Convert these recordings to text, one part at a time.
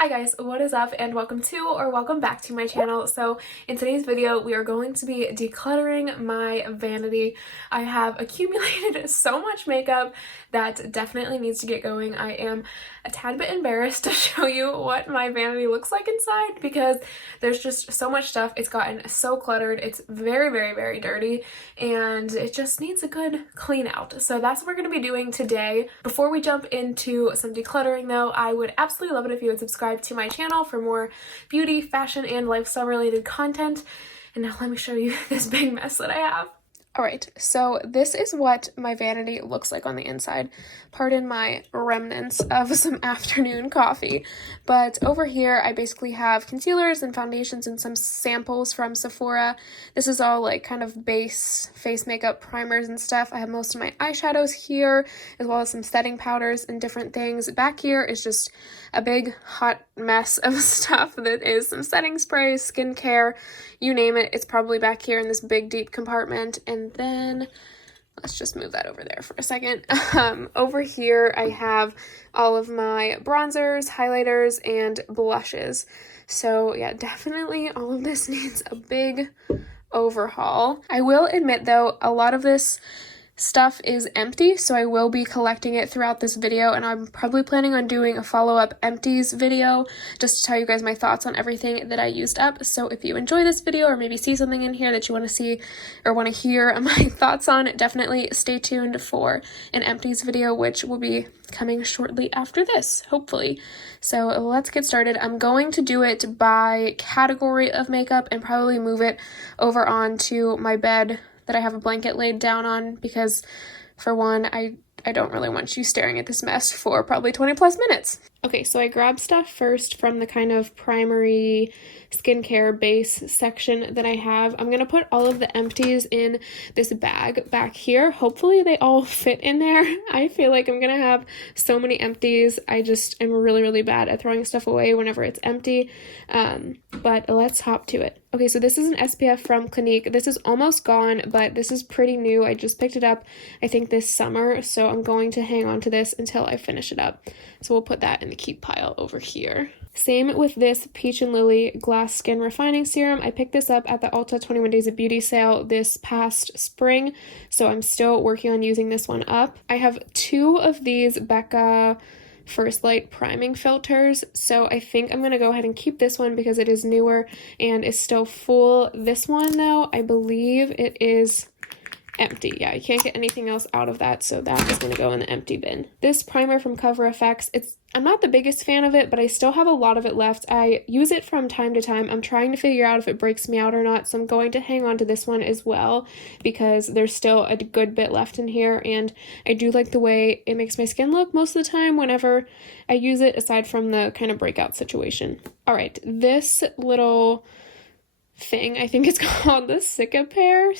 Hi guys, what is up and welcome to or welcome back to my channel. So in today's video we are going to be decluttering my vanity. I have accumulated so much makeup that definitely needs to get going. I am a tad bit embarrassed to show you what my vanity looks like inside because there's just so much stuff. It's gotten so cluttered. It's very dirty and it just needs a good clean out. So that's what we're going to be doing today. Before we jump into some decluttering though, I would absolutely love it if you would subscribe to my channel for more beauty, fashion, and lifestyle related content. And now let me show you this big mess that I have. Alright, so this is what my vanity looks like on the inside. Pardon my remnants of some afternoon coffee. But over here, I basically have concealers and foundations and some samples from Sephora. This is all like kind of base face makeup primers and stuff. I have most of my eyeshadows here, as well as some setting powders and different things. Back here is just a big hot mess of stuff that is some setting sprays, skincare, you name it. It's probably back here in this big deep compartment. And then let's just move that over there for a second. Over here I have all of my bronzers, highlighters, and blushes. So yeah, definitely all of this needs a big overhaul. I will admit though, a lot of this stuff is empty, so I will be collecting it throughout this video, and I'm probably planning on doing a follow-up empties video just to tell you guys my thoughts on everything that I used up. So if you enjoy this video or maybe see something in here that you want to see or want to hear my thoughts on, definitely stay tuned for an empties video, which will be coming shortly after this, hopefully. So let's get started. I'm going to do it by category of makeup and probably move it over onto my bed that I have a blanket laid down on because, for one, I don't really want you staring at this mess for probably 20 plus minutes. Okay, so I grabbed stuff first from the kind of primary skincare base section that I have. I'm going to put all of the empties in this bag back here. Hopefully they all fit in there. I feel like I'm going to have so many empties. I just am really bad at throwing stuff away whenever it's empty. But let's hop to it. Okay, so this is an SPF from Clinique. This is almost gone, but this is pretty new. I just picked it up, I think, this summer, so I'm going to hang on to this until I finish it up. So we'll put that in the keep pile over here. Same with this Peach and Lily Glass Skin Refining Serum. I picked this up at the Ulta 21 Days of Beauty sale this past spring, so I'm still working on using this one up. I have two of these Becca First Light priming filters, so I think I'm going to go ahead and keep this one because it is newer and is still full. This one, though, I believe it is empty. Yeah, you can't get anything else out of that, so that is going to go in the empty bin. This primer from Cover FX, I'm not the biggest fan of it, but I still have a lot of it left. I use it from time to time. I'm trying to figure out if it breaks me out or not, so I'm going to hang on to this one as well because there's still a good bit left in here, and I do like the way it makes my skin look most of the time whenever I use it, aside from the kind of breakout situation. All right, this little thing, I think it's called the Sika pear,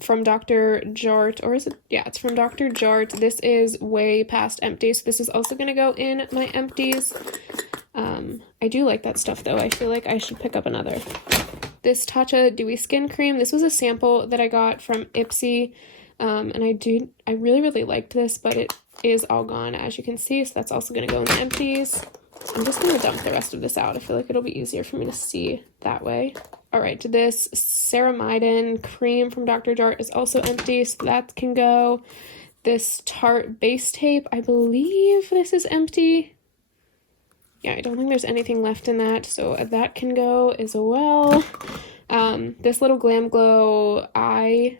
from Dr. Jart, or is it? Yeah, it's from Dr. Jart. This is way past empty, so this is also going to go in my empties. I do like that stuff though. I feel like I should pick up another. This Tatcha Dewy Skin Cream, this was a sample that I got from Ipsy, and I really liked this, but it is all gone, as you can see, so that's also going to go in the empties. So I'm just going to dump the rest of this out. I feel like it'll be easier for me to see that way. All right, this Ceramidin cream from Dr. Jart is also empty, so that can go. This Tarte base tape, I believe this is empty. Yeah, I don't think there's anything left in that, so that can go as well. This little Glam Glow eye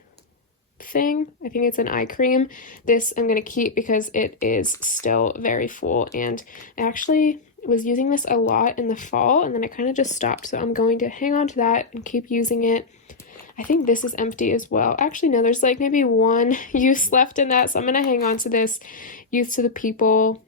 thing, I think it's an eye cream. This I'm going to keep because it is still very full, and I actually was using this a lot in the fall, and then I kind of just stopped, so I'm going to hang on to that and keep using it. I think this is empty as well. Actually, no, there's like maybe one use left in that, so I'm going to hang on to this Youth to the People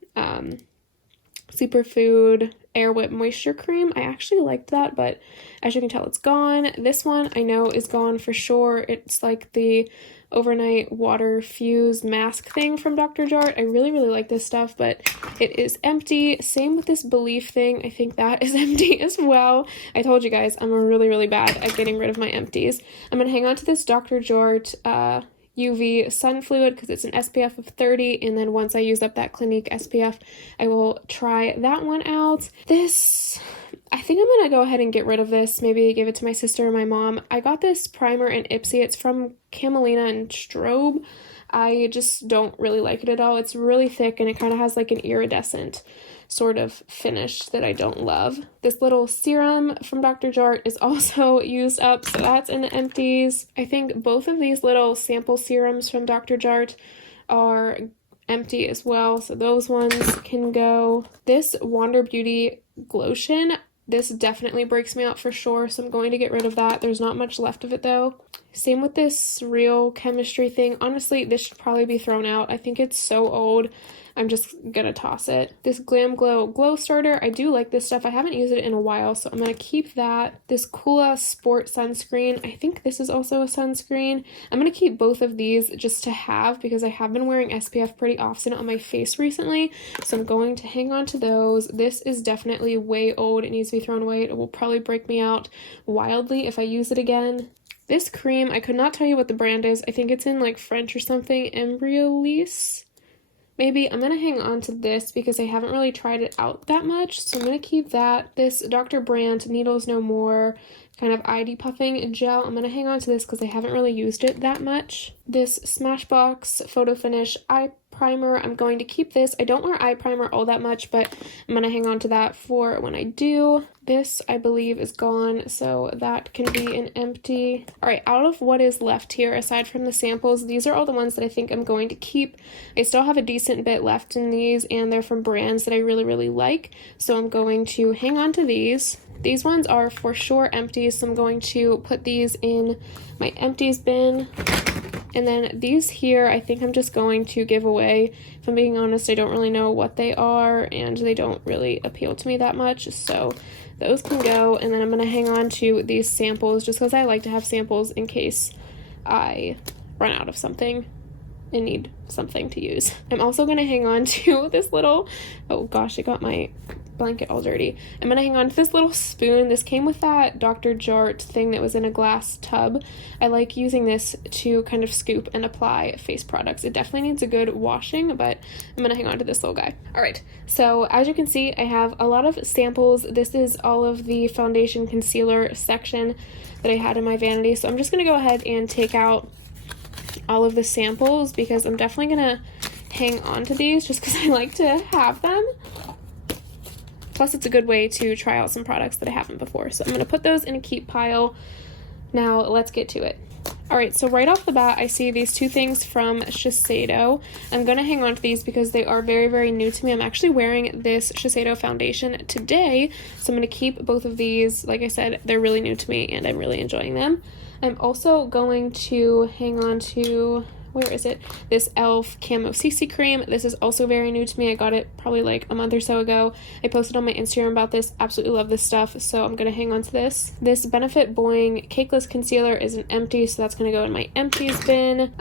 Superfood Air Whip Moisture Cream. I actually liked that, but as you can tell, it's gone. This one I know is gone for sure. It's like the overnight water fuse mask thing from Dr. Jart. I really like this stuff, but it is empty. Same with this Belief thing. I think that is empty as well. I told you guys I'm really bad at getting rid of my empties. I'm gonna hang on to this Dr. Jart UV sun fluid because it's an SPF of 30, and then once I use up that Clinique SPF, I will try that one out. This, I think I'm gonna go ahead and get rid of this, maybe give it to my sister or my mom. I got this primer in Ipsy. It's from Camelina and Strobe. I just don't really like it at all. It's really thick and it kind of has like an iridescent sort of finish that I don't love. This little serum from Dr. Jart is also used up, so that's in the empties. I think both of these little sample serums from Dr. Jart are empty as well, so those ones can go. This Wander Beauty Glotion, this definitely breaks me out for sure, so I'm going to get rid of that. There's not much left of it though. Same with this Real Chemistry thing. Honestly, this should probably be thrown out. I think it's so old. I'm just gonna toss it. This Glam Glow Glow Starter, I do like this stuff. I haven't used it in a while, so I'm gonna keep that. This Coola Sport Sunscreen, I think this is also a sunscreen. I'm gonna keep both of these just to have because I have been wearing SPF pretty often on my face recently, so I'm going to hang on to those. This is definitely way old. It needs to be thrown away. It will probably break me out wildly if I use it again. This cream, I could not tell you what the brand is. I think it's in like French or something. Embryolisse? Maybe. I'm going to hang on to this because I haven't really tried it out that much, so I'm going to keep that. This Dr. Brandt Needles No More kind of eye depuffing gel. I'm going to hang on to this because I haven't really used it that much. This Smashbox Photo Finish Eye Primer, I'm going to keep this. I don't wear eye primer all that much, but I'm going to hang on to that for when I do. This, I believe, is gone, so that can be an empty. All right, out of what is left here, aside from the samples, these are all the ones that I think I'm going to keep. I still have a decent bit left in these, and they're from brands that I really, really like, so I'm going to hang on to these. These ones are for sure empties, so I'm going to put these in my empties bin. And then these here, I think I'm just going to give away. If I'm being honest, I don't really know what they are, and they don't really appeal to me that much, so those can go. And then I'm going to hang on to these samples just because I like to have samples in case I run out of something and need something to use. I'm also going to hang on to this little, oh gosh, I got my blanket all dirty. I'm gonna hang on to this little spoon. This came with that Dr. Jart thing that was in a glass tub. I like using this to kind of scoop and apply face products. It definitely needs a good washing, but I'm gonna hang on to this little guy. All right, so as you can see, I have a lot of samples. This is all of the foundation concealer section that I had in my vanity, so I'm just gonna go ahead and take out all of the samples because I'm definitely gonna hang on to these just because I like to have them. Plus, it's a good way to try out some products that I haven't before. So I'm going to put those in a keep pile. Now, let's get to it. All right, so right off the bat, I see these two things from Shiseido. I'm going to hang on to these because they are very, very new to me. I'm actually wearing this Shiseido foundation today, so I'm going to keep both of these. Like I said, they're really new to me, and I'm really enjoying them. I'm also going to hang on to, where is it? This e.l.f. Camo CC Cream. This is also very new to me. I got it probably like a month or so ago. I posted on my Instagram about this. Absolutely love this stuff, so I'm going to hang on to this. This Benefit Boing Cakeless Concealer is an empty, so that's going to go in my empties bin.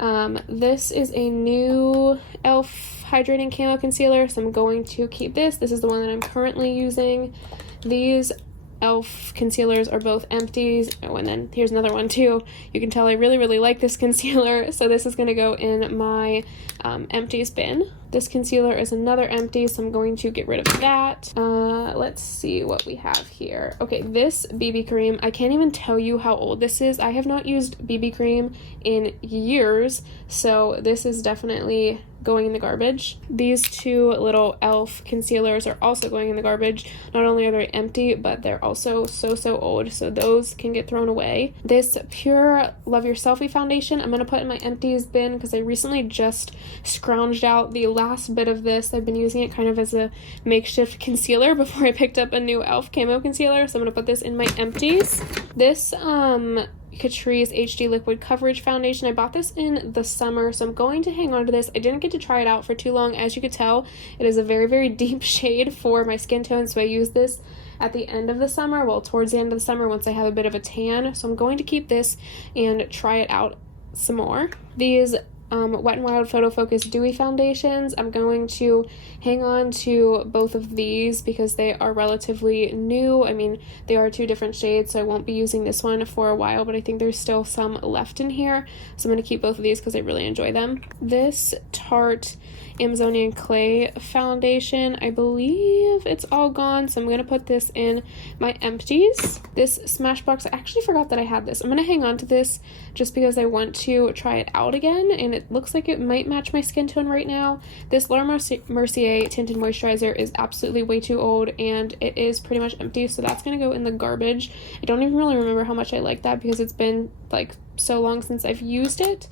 This is a new e.l.f. Hydrating Camo Concealer, so I'm going to keep this. This is the one that I'm currently using. These e.l.f. concealers are both empties. Oh, and then here's another one too. You can tell I really, really like this concealer, so this is going to go in my empties bin. This concealer is another empty, so I'm going to get rid of that. Let's see what we have here. Okay, this BB cream, I can't even tell you how old this is. I have not used BB cream in years, so this is definitely going in the garbage. These two little e.l.f. concealers are also going in the garbage. Not only are they empty, but they're also so old, so those can get thrown away. This Pure Love Your Selfie foundation, I'm going to put in my empties bin because I recently just scrounged out the last bit of this. I've been using it kind of as a makeshift concealer before I picked up a new e.l.f. Camo concealer, so I'm going to put this in my empties. This Catrice HD Liquid Coverage Foundation. I bought this in the summer, so I'm going to hang on to this. I didn't get to try it out for too long. As you could tell, it is a very, very deep shade for my skin tone, so I use this at the end of the summer, well, towards the end of the summer once I have a bit of a tan, so I'm going to keep this and try it out some more. These Wet n Wild Photo Focus Dewy Foundations. I'm going to hang on to both of these because they are relatively new. I mean, they are 2 different shades, so I won't be using this one for a while, but I think there's still some left in here. So I'm going to keep both of these because I really enjoy them. This Tarte Amazonian Clay foundation, I believe it's all gone, so I'm going to put this in my empties. This Smashbox, I actually forgot that I had this. I'm going to hang on to this just because I want to try it out again, and it looks like it might match my skin tone right now. This Laura Mercier Tinted Moisturizer is absolutely way too old, and it is pretty much empty, so that's going to go in the garbage. I don't even really remember how much I like that because it's been like so long since I've used it.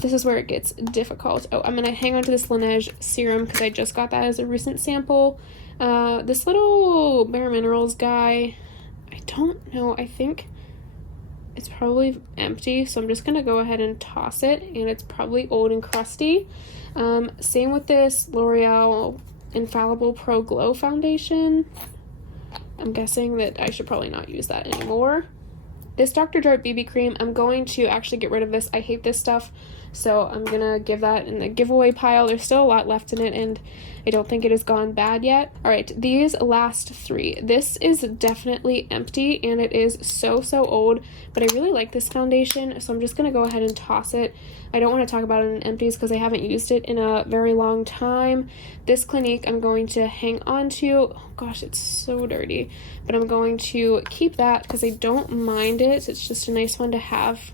This is where it gets difficult. Oh, I'm going to hang on to this Laneige serum because I just got that as a recent sample. This little Bare Minerals guy, I don't know, I think it's probably empty, so I'm just going to go ahead and toss it, and it's probably old and crusty. Same with this L'Oreal Infallible Pro Glow foundation. I'm guessing that I should probably not use that anymore. This Dr. Jart BB cream, I'm going to actually get rid of this. I hate this stuff, so I'm gonna give that in the giveaway pile. There's still a lot left in it, and I don't think it has gone bad yet. All right, these last 3. This is definitely empty, and it is so old, but I really like this foundation, so I'm just gonna go ahead and toss it. I don't want to talk about it in empties because I haven't used it in a very long time. This Clinique I'm going to hang on to. Oh gosh, it's so dirty, but I'm going to keep that because I don't mind it. It's just a nice one to have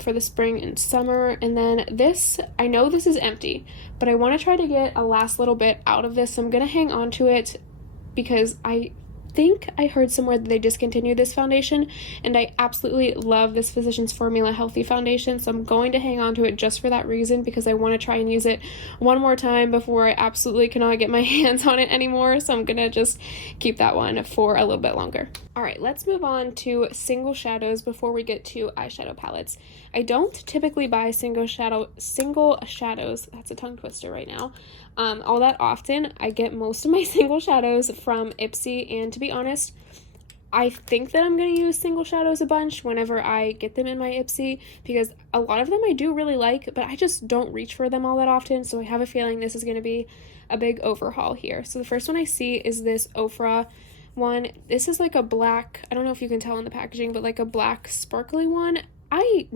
for the spring and summer. And then this, I know this is empty, but I want to try to get a last little bit out of this, so I'm going to hang on to it because I think I heard somewhere that they discontinued this foundation, and I absolutely love this Physicians Formula Healthy Foundation, so I'm going to hang on to it just for that reason because I want to try and use it one more time before I absolutely cannot get my hands on it anymore, so I'm gonna just keep that one for a little bit longer. Alright, let's move on to single shadows before we get to eyeshadow palettes. I don't typically buy single shadows, that's a tongue twister right now, all that often. I get most of my single shadows from Ipsy, and to be honest, I think that I'm going to use single shadows a bunch whenever I get them in my Ipsy because a lot of them I do really like, but I just don't reach for them all that often, so I have a feeling this is going to be a big overhaul here. So the first one I see is this Ofra one. This is like a black, I don't know if you can tell in the packaging, but like a black sparkly one. I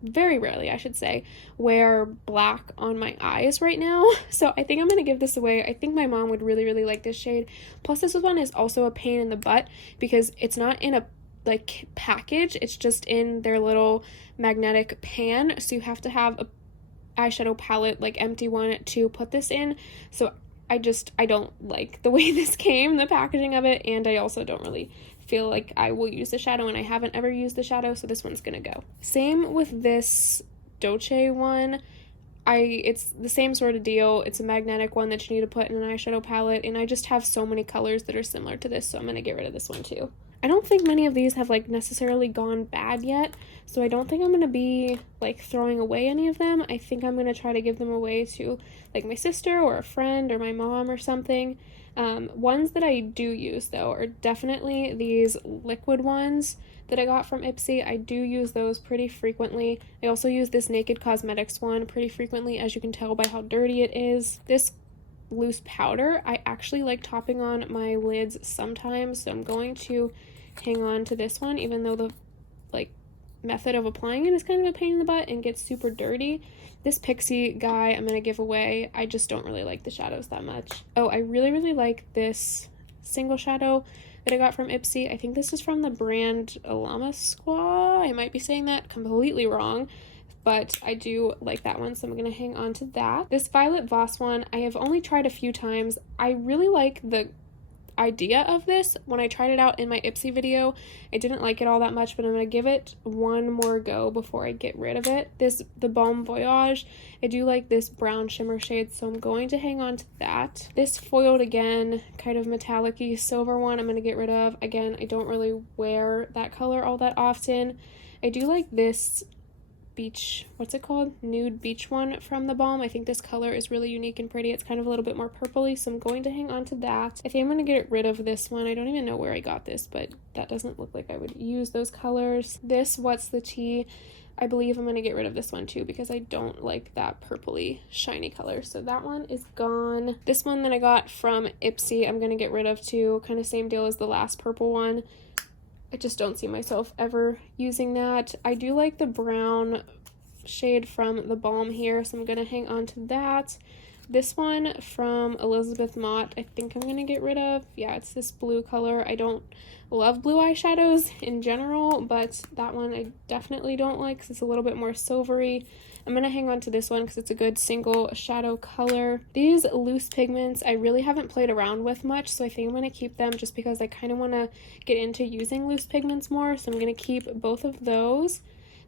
very rarely, I should say, wear black on my eyes right now, so I think I'm going to give this away. I think my mom would really like this shade. Plus, this one is also a pain in the butt because it's not in a like package, it's just in their little magnetic pan, so you have to have a eyeshadow palette, like empty one, to put this in. So I don't like the way this came, the packaging of it, and I also don't really feel like I will use the shadow, and I haven't ever used the shadow, so this one's gonna go. Same with this Dolce one. It's the same sort of deal. It's a magnetic one that you need to put in an eyeshadow palette, and I just have so many colors that are similar to this, so I'm gonna get rid of this one too. I don't think many of these have like necessarily gone bad yet, so I don't think I'm gonna be like throwing away any of them. I think I'm gonna try to give them away to like my sister or a friend or my mom or something. Ones that I do use though are definitely these liquid ones that I got from Ipsy. I do use those pretty frequently. I also use this Naked Cosmetics one pretty frequently, as you can tell by how dirty it is. This loose powder I actually like topping on my lids sometimes, so I'm going to hang on to this one, even though the like method of applying it is kind of a pain in the butt and gets super dirty. This Pixie guy I'm gonna give away. I just don't really like the shadows that much. Oh, I really like this single shadow that I got from Ipsy. I think this is from the brand Alama Squaw. I might be saying that completely wrong, but I do like that one, so I'm gonna hang on to that. This Violet Voss one I have only tried a few times. I really like the idea of this. When I tried it out in my Ipsy video, I didn't like it all that much, but I'm gonna give it one more go before I get rid of it. The Balm Voyage, I do like this brown shimmer shade, so I'm going to hang on to that. This foiled again, kind of metallic-y silver one, I'm gonna get rid of. Again, I don't really wear that color all that often. I do like this beach, what's it called? Nude beach one from the Balm. I think this color is really unique and pretty. It's kind of a little bit more purpley, so I'm going to hang on to that. I think I'm going to get rid of this one. I don't even know where I got this, but that doesn't look like I would use those colors. This What's the Tea I believe I'm going to get rid of this one too because I don't like that purpley shiny color. So that one is gone. This one that I got from Ipsy, I'm going to get rid of too. Kind of same deal as the last purple one. I just don't see myself ever using that. I do like the brown shade from the Balm here, so I'm going to hang on to that. This one from Elizabeth Mott, I think I'm going to get rid of. Yeah, it's this blue color. I don't love blue eyeshadows in general, but that one I definitely don't like because it's a little bit more silvery. I'm going to hang on to this one because it's a good single shadow color. These loose pigments I really haven't played around with much, so I think I'm going to keep them just because I kind of want to get into using loose pigments more, so I'm going to keep both of those.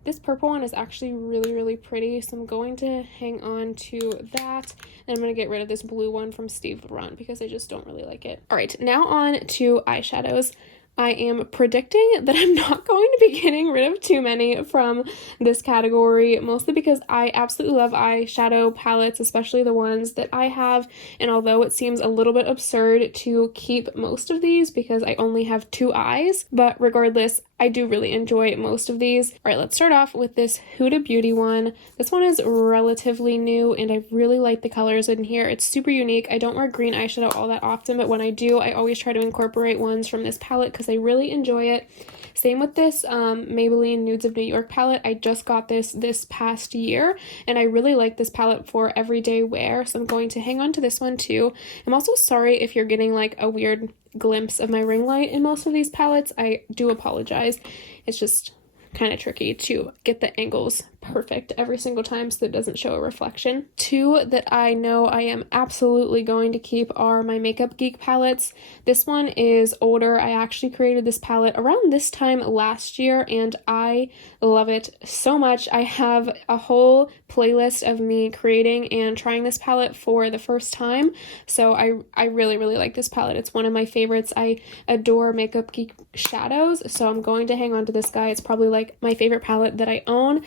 This purple one is actually really, really pretty, so I'm going to hang on to that, and I'm going to get rid of this blue one from Steve Laurent because I just don't really like it. All right, now on to eyeshadows. I am predicting that I'm not going to be getting rid of too many from this category, mostly because I absolutely love eyeshadow palettes, especially the ones that I have, and although it seems a little bit absurd to keep most of these because I only have 2 eyes, but regardless, I do really enjoy most of these. All right, let's start off with this Huda Beauty one. This one is relatively new, and I really like the colors in here. It's super unique. I don't wear green eyeshadow all that often, but when I do, I always try to incorporate ones from this palette because I really enjoy it. Same with this Maybelline Nudes of New York palette. I just got this past year, and I really like this palette for everyday wear, so I'm going to hang on to this one too. I'm also sorry if you're getting like a weird glimpse of my ring light in most of these palettes. I do apologize. It's just kind of tricky to get the angles perfect every single time so that it doesn't show a reflection. 2 that I know I am absolutely going to keep are my Makeup Geek palettes. This one is older. I actually created this palette around this time last year, and I love it so much. I have a whole playlist of me creating and trying this palette for the first time, so I really, really like this palette. It's one of my favorites. I adore Makeup Geek shadows, so I'm going to hang on to this guy. It's probably like my favorite palette that I own.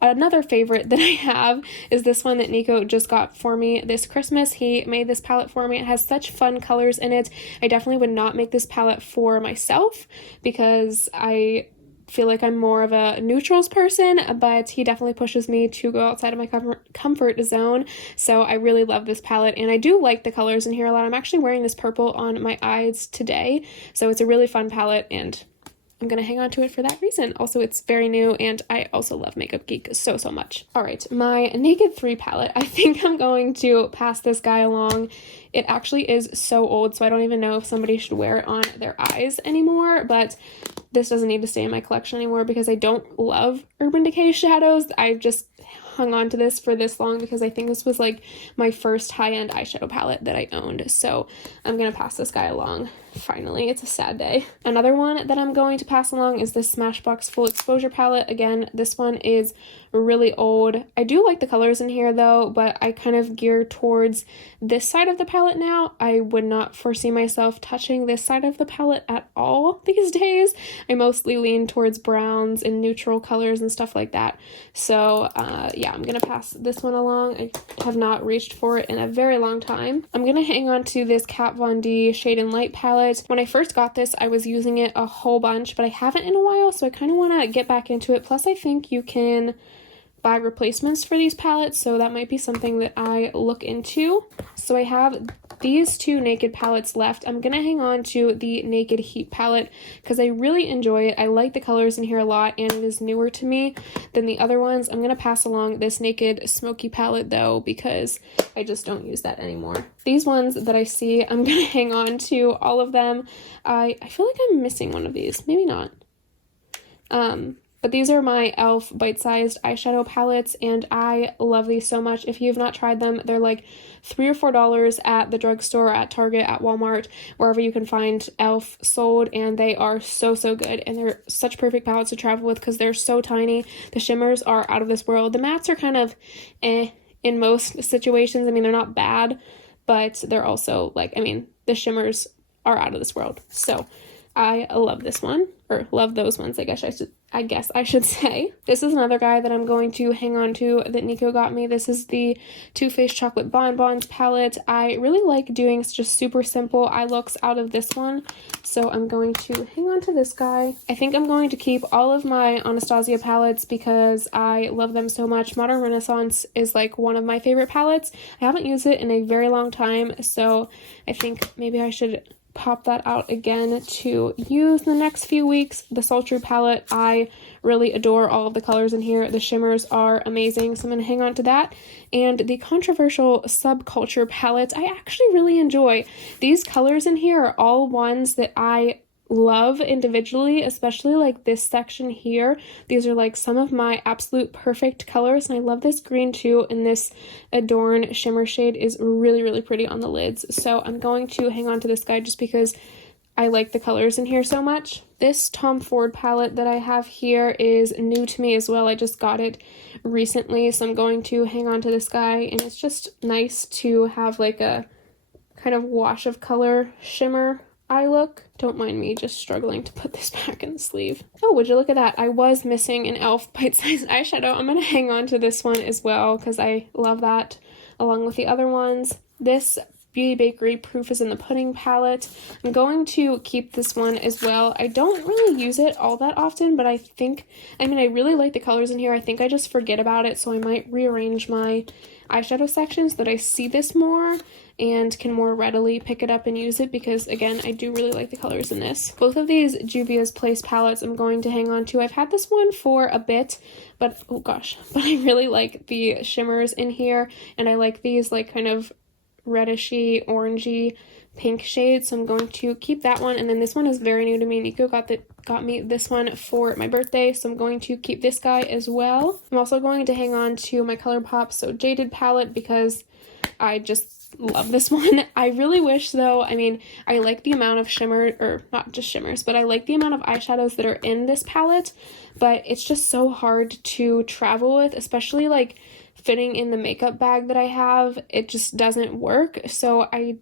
Another favorite that I have is this one that Nico just got for me this Christmas. He made this palette for me. It has such fun colors in it. I definitely would not make this palette for myself because I feel like I'm more of a neutrals person, but he definitely pushes me to go outside of my comfort zone. So I really love this palette, and I do like the colors in here a lot. I'm actually wearing this purple on my eyes today, so it's a really fun palette, and I'm going to hang on to it for that reason. Also, it's very new, and I also love Makeup Geek so much. All right, my Naked 3 palette. I think I'm going to pass this guy along. It actually is so old, so I don't even know if somebody should wear it on their eyes anymore, but this doesn't need to stay in my collection anymore because I don't love Urban Decay shadows. I've just hung on to this for this long because I think this was like my first high-end eyeshadow palette that I owned, so I'm gonna pass this guy along. Finally, it's a sad day. Another one that I'm going to pass along is this Smashbox Full Exposure palette. Again, this one is really old. I do like the colors in here though, but I kind of gear towards this side of the palette now. I would not foresee myself touching this side of the palette at all these days. I mostly lean towards browns and neutral colors and stuff like that. So yeah, I'm gonna pass this one along. I have not reached for it in a very long time. I'm gonna hang on to this Kat Von D Shade and Light palette. When I first got this, I was using it a whole bunch, but I haven't in a while, so I kind of want to get back into it. Plus, I think you can buy replacements for these palettes, so that might be something that I look into. So I have these 2 Naked palettes left. I'm gonna hang on to the Naked Heat palette because I really enjoy it. I like the colors in here a lot, and it is newer to me than the other ones. I'm gonna pass along this Naked Smoky palette though because I just don't use that anymore. These ones that I see, I'm gonna hang on to all of them. I feel like I'm missing one of these, maybe not. But these are my e.l.f. bite-sized eyeshadow palettes, and I love these so much. If you have not tried them, they're like $3 or $4 at the drugstore, at Target, at Walmart, wherever you can find e.l.f. sold, and they are so good, and they're such perfect palettes to travel with because they're so tiny. The shimmers are out of this world. The mattes are kind of in most situations. I mean, they're not bad, but they're also like, I mean, the shimmers are out of this world. So I love this one, or love those ones, I guess I should say. This is another guy that I'm going to hang on to that Nico got me. This is the Too Faced Chocolate Bonbons palette. I really like doing just super simple eye looks out of this one, so I'm going to hang on to this guy. I think I'm going to keep all of my Anastasia palettes because I love them so much. Modern Renaissance is like one of my favorite palettes. I haven't used it in a very long time, so I think maybe I should pop that out again to use in the next few weeks. The Sultry palette, I really adore all of the colors in here. The shimmers are amazing, so I'm going to hang on to that. And the Controversial Subculture palette, I actually really enjoy. These colors in here are all ones that I love individually, especially like this section here. These are like some of my absolute perfect colors, and I love this green too, and this Adorn shimmer shade is really, really pretty on the lids. So I'm going to hang on to this guy just because I like the colors in here so much. This Tom Ford palette that I have here is new to me as well. I just got it recently, so I'm going to hang on to this guy, and it's just nice to have like a kind of wash of color shimmer eye look. Don't mind me just struggling to put this back in the sleeve. Oh, would you look at that? I was missing an e.l.f. bite-sized eyeshadow. I'm gonna hang on to this one as well because I love that along with the other ones. This Beauty Bakery Proof is in the Pudding palette. I'm going to keep this one as well. I don't really use it all that often, but I really like the colors in here. I think I just forget about it, so I might rearrange my eyeshadow sections so that I see this more and can more readily pick it up and use it because, again, I do really like the colors in this. Both of these Juvia's Place palettes I'm going to hang on to. I've had this one for a bit, but oh gosh, but I really like the shimmers in here, and I like these like kind of reddishy, orangey, pink shades, so I'm going to keep that one. And then this one is very new to me. Nico got me this one for my birthday, so I'm going to keep this guy as well. I'm also going to hang on to my ColourPop So Jaded palette because I just love this one. I really wish though, I like the amount of shimmer, or not just shimmers, but I like the amount of eyeshadows that are in this palette, but it's just so hard to travel with, especially like fitting in the makeup bag that I have. It just doesn't work, so I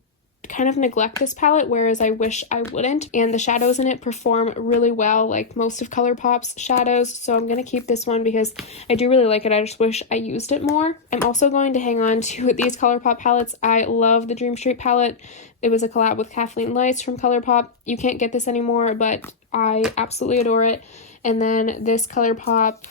kind of neglect this palette, whereas I wish I wouldn't. And the shadows in it perform really well, like most of ColourPop's shadows, so I'm going to keep this one because I do really like it. I just wish I used it more. I'm also going to hang on to these ColourPop palettes. I love the Dream Street palette. It was a collab with Kathleen Lights from ColourPop. You can't get this anymore, but I absolutely adore it. And then this ColourPop,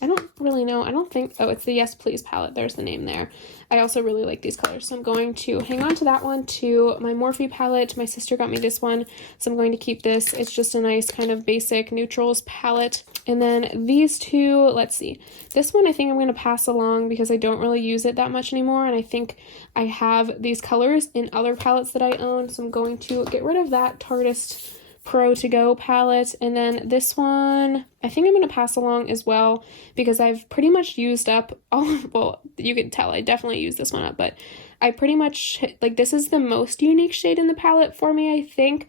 I don't really know. Oh, it's the Yes Please palette. There's the name there. I also really like these colors, so I'm going to hang on to that one. To my Morphe palette, my sister got me this one, so I'm going to keep this. It's just a nice kind of basic neutrals palette. And then these two, let's see. This one I think I'm going to pass along because I don't really use it that much anymore, and I think I have these colors in other palettes that I own, so I'm going to get rid of that Tartist Pro To Go palette. And then this one I think I'm going to pass along as well because I've pretty much used up well, you can tell I definitely used this one up, but I pretty much this is the most unique shade in the palette for me, I think,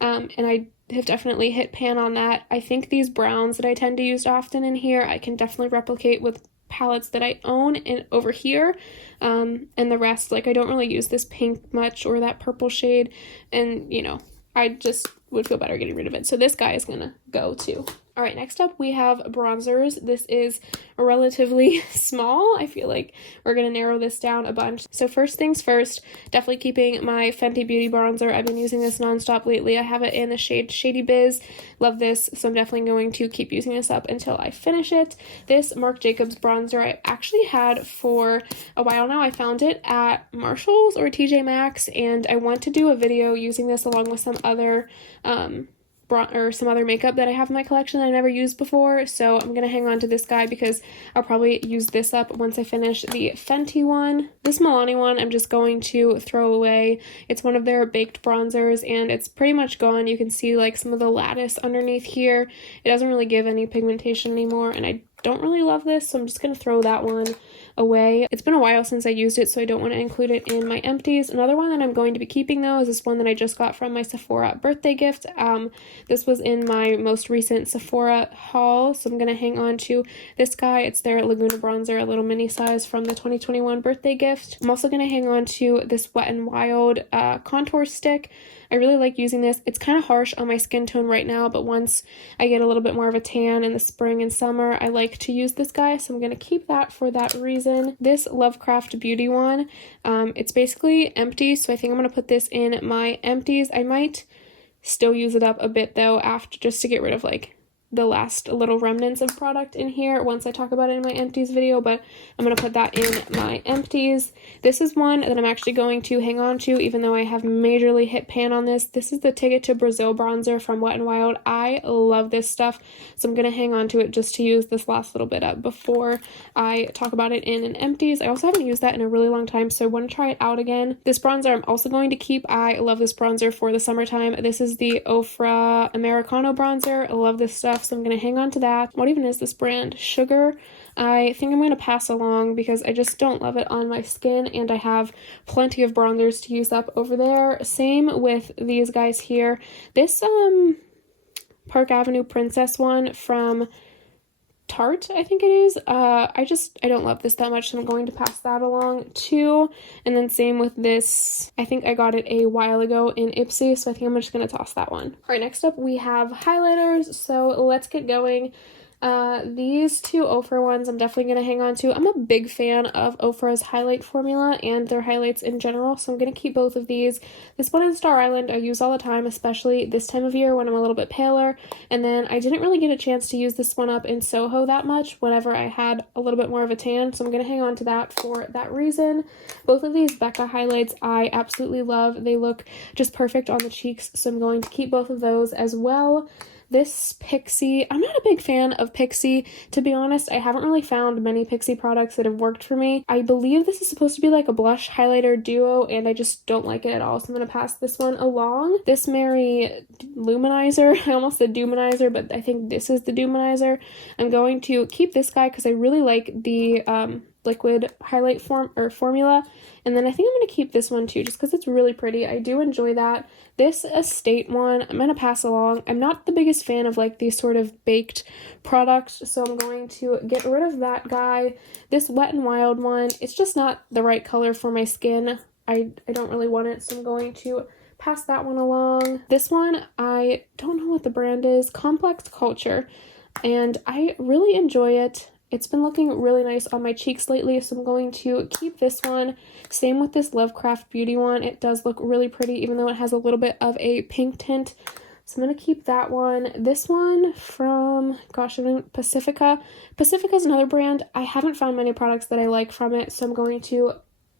and I have definitely hit pan on that. I think these browns that I tend to use often in here I can definitely replicate with palettes that I own and over here, and the rest, I don't really use this pink much or that purple shade, and I just would feel better getting rid of it. So this guy is gonna go too. All right, next up we have bronzers. This is relatively small. I feel like we're gonna narrow this down a bunch. So first things first, definitely keeping my Fenty Beauty bronzer. I've been using this nonstop lately. I have it in the shade Shady Biz. Love this, so I'm definitely going to keep using this up until I finish it. This Marc Jacobs bronzer I actually had for a while now. I found it at Marshall's or TJ Maxx, and I want to do a video using this along with some other makeup that I have in my collection that I never used before, so I'm gonna hang on to this guy because I'll probably use this up once I finish the Fenty one. This Milani one I'm just going to throw away. It's one of their baked bronzers and it's pretty much gone. You can see some of the lattice underneath here. It doesn't really give any pigmentation anymore, and I don't really love this, so I'm just gonna throw that one. away. It's been a while since I used it, so I don't want to include it in my empties. Another one that I'm going to be keeping though is this one that I just got from my Sephora birthday gift. This was in my most recent Sephora haul, so I'm going to hang on to this guy. It's their Laguna bronzer, a little mini size from the 2021 birthday gift. I'm also going to hang on to this Wet n Wild contour stick. I really like using this. It's kind of harsh on my skin tone right now, but once I get a little bit more of a tan in the spring and summer, I like to use this guy, so I'm going to keep that for that reason. This Lovecraft Beauty one, it's basically empty, so I think I'm going to put this in my empties. I might still use it up a bit though after, just to get rid of like the last little remnants of product in here once I talk about it in my empties video, but I'm going to put that in my empties. This is one that I'm actually going to hang on to, even though I have majorly hit pan on this. This is the Ticket to Brazil bronzer from Wet n Wild. I love this stuff, so I'm going to hang on to it just to use this last little bit up before I talk about it in an empties. I also haven't used that in a really long time, so I want to try it out again. This bronzer I'm also going to keep. I love this bronzer for the summertime. This is the Ofra Americano bronzer. I love this stuff, so I'm going to hang on to that. What even is this brand? Sugar. I think I'm going to pass along because I just don't love it on my skin, and I have plenty of bronzers to use up over there. Same with these guys here. This Park Avenue Princess one from Tarte, I think it is. I don't love this that much, so I'm going to pass that along too. And then same with this. I think I got it a while ago in Ipsy, so I think I'm just going to toss that one. All right, next up we have highlighters, so let's get going. These two Ofra ones I'm definitely going to hang on to. I'm a big fan of Ofra's highlight formula and their highlights in general, so I'm going to keep both of these. This one in Star Island I use all the time, especially this time of year when I'm a little bit paler, and then I didn't really get a chance to use this one up in Soho that much whenever I had a little bit more of a tan, so I'm going to hang on to that for that reason. Both of these Becca highlights I absolutely love. They look just perfect on the cheeks, so I'm going to keep both of those as well. This Pixi, I'm not a big fan of Pixi, to be honest. I haven't really found many Pixi products that have worked for me. I believe this is supposed to be like a blush highlighter duo, and I just don't like it at all, so I'm going to pass this one along. This Mary Luminizer, I almost said Duminizer, but I think this is the Duminizer. I'm going to keep this guy because I really like the liquid highlight formula, and then I think I'm going to keep this one too just because it's really pretty. I do enjoy that. This Estate one I'm going to pass along. I'm not the biggest fan of like these sort of baked products, so I'm going to get rid of that guy. This Wet n Wild one, it's just not the right color for my skin. I don't really want it, so I'm going to pass that one along. This one, I don't know what the brand is, Complex Culture, and I really enjoy it. It's been looking really nice on my cheeks lately, so I'm going to keep this one. Same with this Lovecraft Beauty one. It does look really pretty, even though it has a little bit of a pink tint. So I'm going to keep that one. This one from, gosh, I mean, Pacifica. Pacifica is another brand. I haven't found many products that I like from it, so I'm going to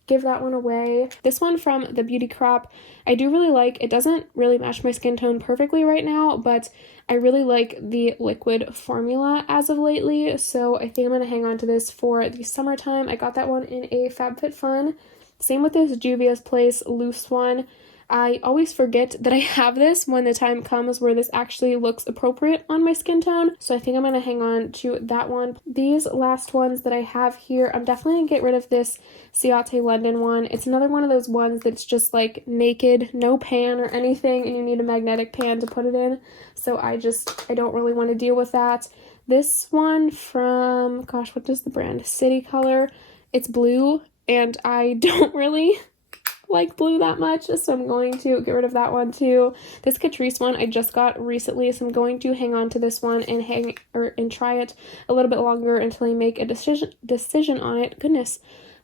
give that one away. This one from the Beauty Crop, I do really like. It doesn't really match my skin tone perfectly right now, but I really like the liquid formula as of lately, so I think I'm going to hang on to this for the summertime. I got that one in a FabFitFun. Same with this Juvia's Place loose one. I always forget that I have this when the time comes where this actually looks appropriate on my skin tone, so I think I'm going to hang on to that one. These last ones that I have here, I'm definitely going to get rid of this Ciate London one. It's another one of those ones that's just like naked, no pan or anything, and you need a magnetic pan to put it in, so I don't really want to deal with that. This one from, gosh, what is the brand? City Color. It's blue, and I don't really like blue that much, so I'm going to get rid of that one too. This Catrice one I just got recently, so I'm going to hang on to this one and try it a little bit longer until I make a decision on it. Goodness,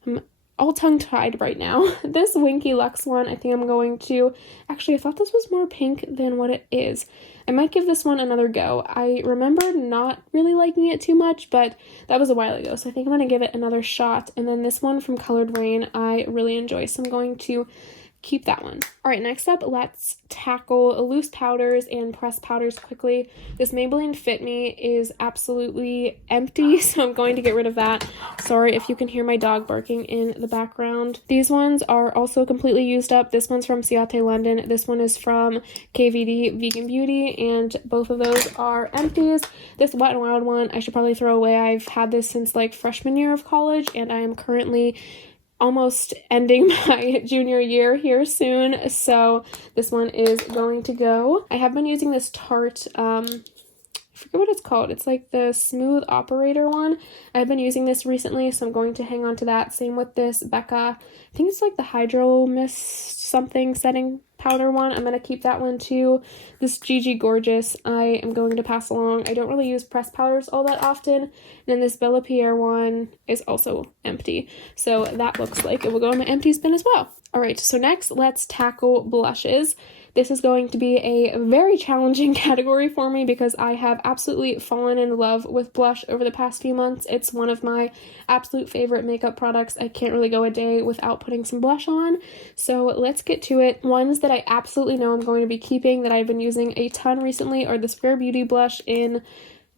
I'm all tongue-tied right now. This Winky Lux one, I think I'm going to, actually I thought this was more pink than what it is. I might give this one another go. I remember not really liking it too much, but that was a while ago, so I think I'm going to give it another shot. And then this one from Colored Rain, I really enjoy, so I'm going to keep that one. All right, next up, let's tackle loose powders and pressed powders quickly. This Maybelline Fit Me is absolutely empty, so I'm going to get rid of that. Sorry if you can hear my dog barking in the background. These ones are also completely used up. This one's from Ciate London. This one is from KVD Vegan Beauty, and both of those are empties. This Wet n Wild one I should probably throw away. I've had this since like freshman year of college, and I am currently almost ending my junior year here soon, so this one is going to go. I have been using this Tarte, I forget what it's called. It's like the Smooth Operator one. I've been using this recently, so I'm going to hang on to that. Same with this Becca, I think it's like the Hydro Mist something setting powder one. I'm going to keep that one too. This Gigi Gorgeous I am going to pass along. I don't really use pressed powders all that often. And then this Bella Pierre one is also empty. So that looks like it will go in my empties bin as well. All right, so next let's tackle blushes. This is going to be a very challenging category for me because I have absolutely fallen in love with blush over the past few months. It's one of my absolute favorite makeup products. I can't really go a day without putting some blush on. So let's get to it. Ones that I absolutely know I'm going to be keeping that I've been using a ton recently are this Rare Beauty blush in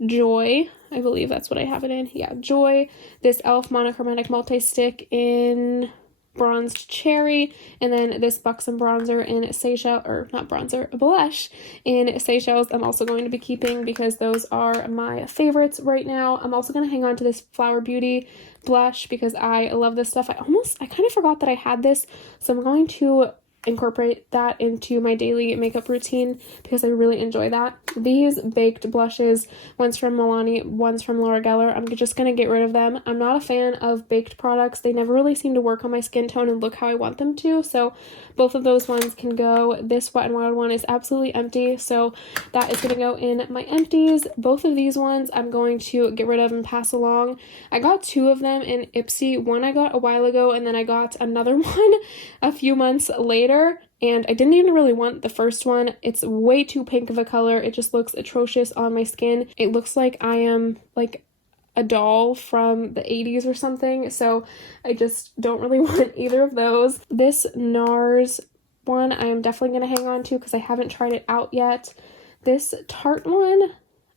Joy. I believe that's what I have it in. Yeah, Joy. This e.l.f. Monochromatic Multi-Stick in Bronzed Cherry, and then this Buxom bronzer in Seychelles, or not bronzer, a blush in Seychelles I'm also going to be keeping because those are my favorites right now. I'm also going to hang on to this Flower Beauty blush because I love this stuff. I kind of forgot that I had this, so I'm going to incorporate that into my daily makeup routine because I really enjoy that. These baked blushes, one's from Milani, one's from Laura Geller, I'm just going to get rid of them. I'm not a fan of baked products. They never really seem to work on my skin tone and look how I want them to, so both of those ones can go. This Wet n Wild one is absolutely empty, so that is going to go in my empties. Both of these ones I'm going to get rid of and pass along. I got two of them in Ipsy. One I got a while ago, and then I got another one a few months later. And I didn't even really want the first one. It's way too pink of a color. It just looks atrocious on my skin. It looks like I am like a doll from the 80s or something. So I just don't really want either of those. This NARS one I am definitely going to hang on to because I haven't tried it out yet. This Tarte one,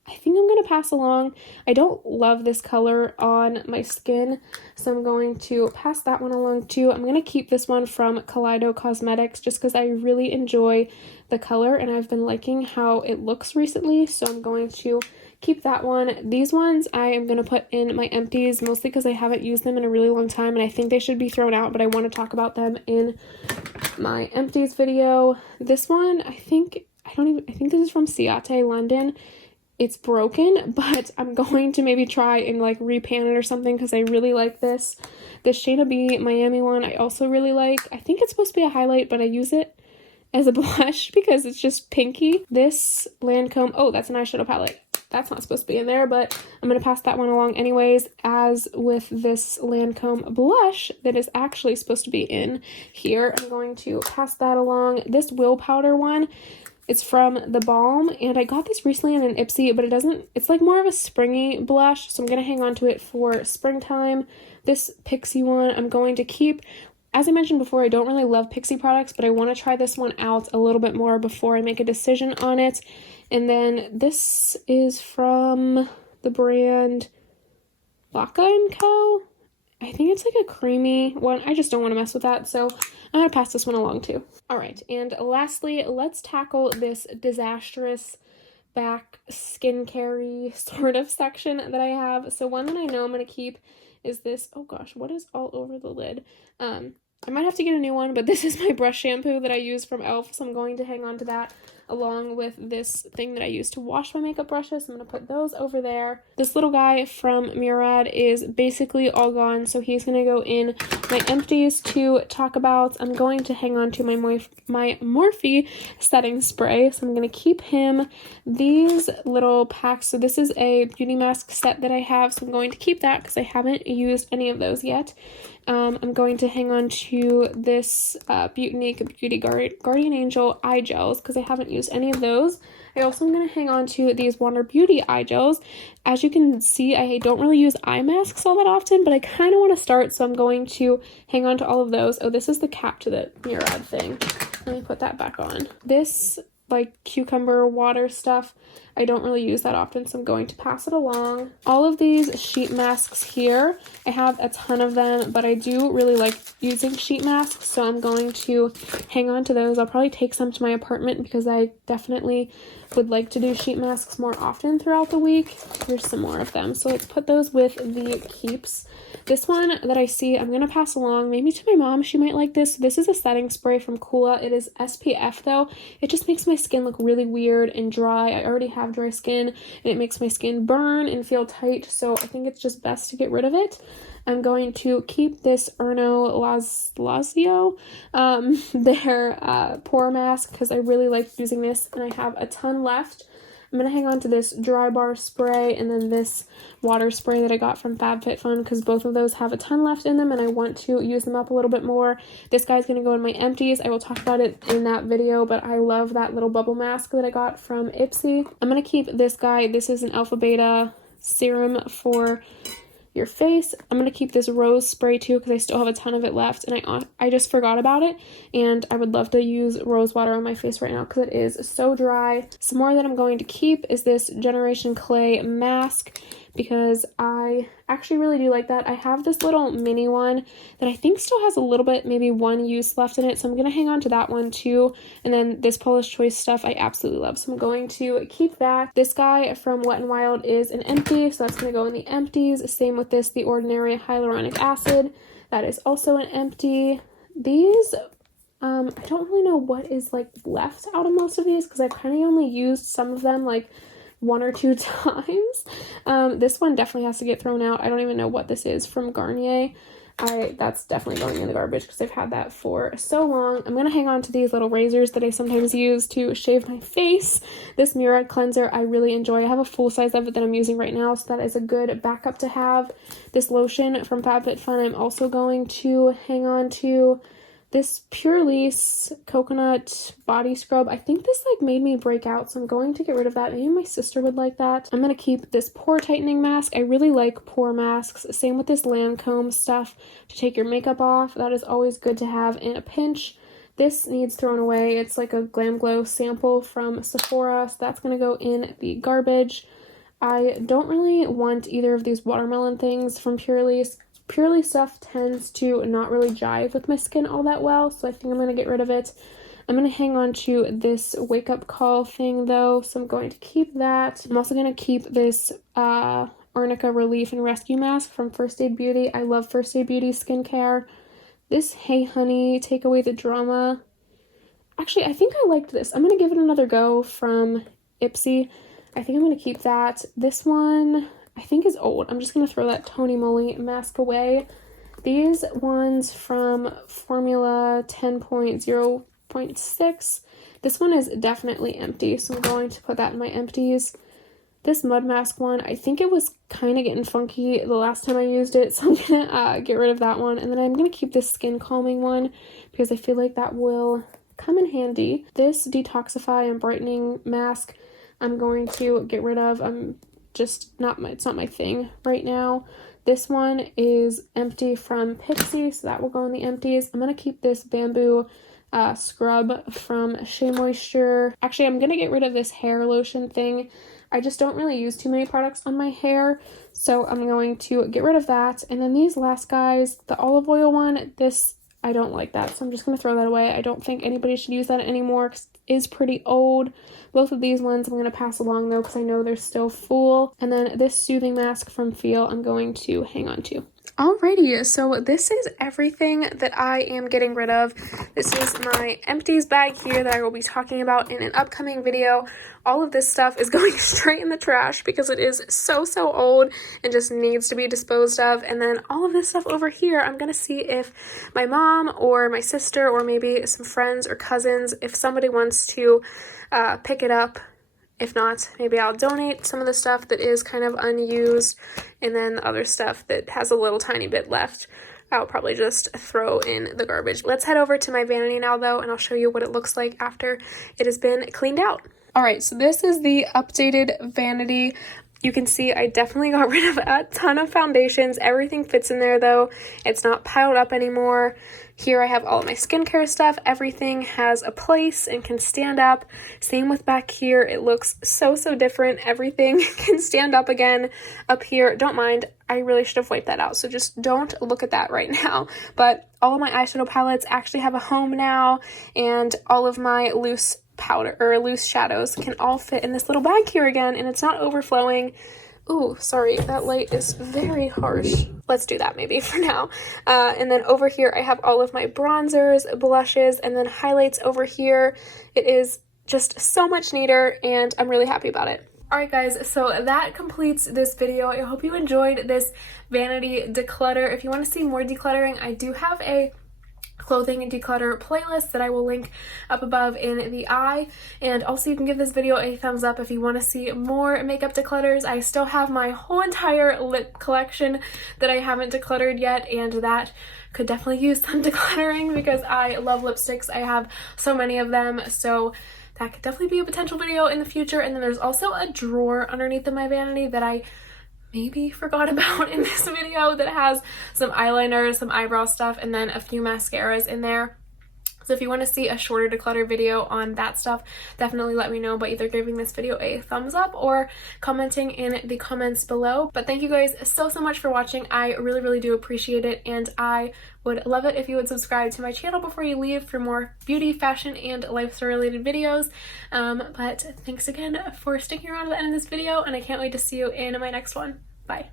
I think I'm going to pass along. I don't love this color on my skin, so I'm going to pass that one along too. I'm going to keep this one from Kaleido Cosmetics just because I really enjoy the color and I've been liking how it looks recently, so I'm going to keep that one. These ones I am going to put in my empties mostly because I haven't used them in a really long time and I think they should be thrown out, but I want to talk about them in my empties video. This one, I think this is from Ciate London. It's broken, but I'm going to maybe try and like repan it or something because I really like this. This Shayna B Miami one I also really like. I think it's supposed to be a highlight, but I use it as a blush because it's just pinky. This Lancome, oh, that's an eyeshadow palette. That's not supposed to be in there, but I'm going to pass that one along anyways, as with this Lancome blush that is actually supposed to be in here. I'm going to pass that along. This Will Powder one, it's from The Balm, and I got this recently in an Ipsy, but it's like more of a springy blush, so I'm going to hang on to it for springtime. This Pixie one I'm going to keep. As I mentioned before, I don't really love Pixie products, but I want to try this one out a little bit more before I make a decision on it. And then this is from the brand Baka & Co. I think it's like a creamy one. I just don't want to mess with that, so I'm going to pass this one along too. All right, and lastly, let's tackle this disastrous back skincare sort of section that I have. So one that I know I'm going to keep is this, oh gosh, what is all over the lid? I might have to get a new one, but this is my brush shampoo that I use from e.l.f., so I'm going to hang on to that along with this thing that I use to wash my makeup brushes. I'm going to put those over there. This little guy from Murad is basically all gone, so he's going to go in my empties to talk about. I'm going to hang on to my Morphe setting spray, so I'm going to keep him. These little packs, so this is a beauty mask set that I have, so I'm going to keep that because I haven't used any of those yet. I'm going to hang on to this Beauty Guardian Angel eye gels because I haven't used used any of those. I also am going to hang on to these Wander Beauty eye gels. As you can see, I don't really use eye masks all that often, but I kind of want to start, so I'm going to hang on to all of those. Oh, this is the cap to the Murad thing. Let me put that back on. This, like, cucumber water stuff, I don't really use that often, so I'm going to pass it along. All of these sheet masks here, I have a ton of them, but I do really like using sheet masks, so I'm going to hang on to those. I'll probably take some to my apartment because I definitely would like to do sheet masks more often throughout the week. Here's some more of them. So let's put those with the keeps. This one that I see, I'm going to pass along maybe to my mom. She might like this. This is a setting spray from Kula. It is SPF though. It just makes my skin look really weird and dry. I already have dry skin and it makes my skin burn and feel tight. So I think it's just best to get rid of it. I'm going to keep this Erno Lazio, their pore mask, because I really like using this and I have a ton left. I'm going to hang on to this dry bar spray and then this water spray that I got from FabFitFun because both of those have a ton left in them and I want to use them up a little bit more. This guy's going to go in my empties. I will talk about it in that video, but I love that little bubble mask that I got from Ipsy. I'm going to keep this guy. This is an alpha beta serum for your face. I'm going to keep this rose spray too because I still have a ton of it left and I just forgot about it and I would love to use rose water on my face right now because it is so dry. Some more that I'm going to keep is this Generation Clay mask because I actually really do like that. I have this little mini one that I think still has a little bit, maybe one use left in it, so I'm going to hang on to that one too. And then this Polish Choice stuff I absolutely love, so I'm going to keep that. This guy from Wet n Wild is an empty, so that's going to go in the empties. Same with this, The Ordinary Hyaluronic Acid. That is also an empty. These, I don't really know what is like left out of most of these because I've kind of only used some of them like one or two times. This one definitely has to get thrown out. I don't even know what this is from Garnier. That's definitely going in the garbage because I've had that for so long. I'm going to hang on to these little razors that I sometimes use to shave my face. This Murad cleanser I really enjoy. I have a full size of it that I'm using right now, so that is a good backup to have. This lotion from FabFitFun I'm also going to hang on to. This Pure Lease coconut body scrub, I think this like made me break out, so I'm going to get rid of that. Maybe my sister would like that. I'm going to keep this pore tightening mask. I really like pore masks. Same with this Lancome stuff to take your makeup off. That is always good to have in a pinch. This needs thrown away. It's like a Glam Glow sample from Sephora, so that's going to go in the garbage. I don't really want either of these watermelon things from Pure Lease. Pure Lease stuff tends to not really jive with my skin all that well, so I think I'm going to get rid of it. I'm going to hang on to this wake up call thing though, so I'm going to keep that. I'm also going to keep this Arnica Relief and Rescue Mask from First Aid Beauty. I love First Aid Beauty skincare. This Hey Honey, Take Away the Drama. Actually, I think I liked this. I'm going to give it another go from Ipsy. I think I'm going to keep that. This one I think is old. I'm just going to throw that Tony Moly mask away. These ones from Formula 10.0.6. This one is definitely empty, so I'm going to put that in my empties. This mud mask one, I think it was kind of getting funky the last time I used it, so I'm going to get rid of that one. And then I'm going to keep this skin calming one because I feel like that will come in handy. This Detoxify and Brightening Mask I'm going to get rid of. It's not my thing right now. This one is empty from Pixie, so that will go in the empties. I'm going to keep this bamboo scrub from Shea Moisture. Actually, I'm going to get rid of this hair lotion thing. I just don't really use too many products on my hair, so I'm going to get rid of that. And then these last guys, the olive oil one, this, I don't like that, so I'm just going to throw that away. I don't think anybody should use that anymore because it is pretty old. Both of these ones I'm going to pass along though because I know they're still full. And then this soothing mask from Feel I'm going to hang on to. Alrighty, so this is everything that I am getting rid of. This is my empties bag here that I will be talking about in an upcoming video. All of this stuff is going straight in the trash because it is so old and just needs to be disposed of. And then all of this stuff over here, I'm going to see if my mom or my sister or maybe some friends or cousins, if somebody wants to pick it up. If not, maybe I'll donate some of the stuff that is kind of unused and then other stuff that has a little tiny bit left. I'll probably just throw in the garbage. Let's head over to my vanity now though, and I'll show you what it looks like after it has been cleaned out. All right, so this is the updated vanity. You can see I definitely got rid of a ton of foundations. Everything fits in there though. It's not piled up anymore. Here I have all of my skincare stuff. Everything has a place and can stand up. Same with back here. It looks so different. Everything can stand up again. Up here, don't mind. I really should have wiped that out, so just don't look at that right now. But all of my eyeshadow palettes actually have a home now, and all of my loose powder or loose shadows can all fit in this little bag here again, and it's not overflowing. Ooh, sorry, that light is very harsh. Let's do that maybe for now. And then over here, I have all of my bronzers, blushes, and then highlights over here. It is just so much neater, and I'm really happy about it. Alright guys, so that completes this video. I hope you enjoyed this vanity declutter. If you want to see more decluttering, I do have a clothing and declutter playlist that I will link up above in the eye, and also you can give this video a thumbs up if you want to see more makeup declutters. I still have my whole entire lip collection that I haven't decluttered yet, and that could definitely use some decluttering because I love lipsticks. I have so many of them, so that could definitely be a potential video in the future. And then there's also a drawer underneath of my vanity that I maybe forgot about in this video that has some eyeliner, some eyebrow stuff, and then a few mascaras in there. So if you want to see a shorter declutter video on that stuff, definitely let me know by either giving this video a thumbs up or commenting in the comments below. But thank you guys so much for watching. I really do appreciate it, and I would love it if you would subscribe to my channel before you leave for more beauty, fashion, and lifestyle related videos. But thanks again for sticking around to the end of this video, and I can't wait to see you in my next one. Bye.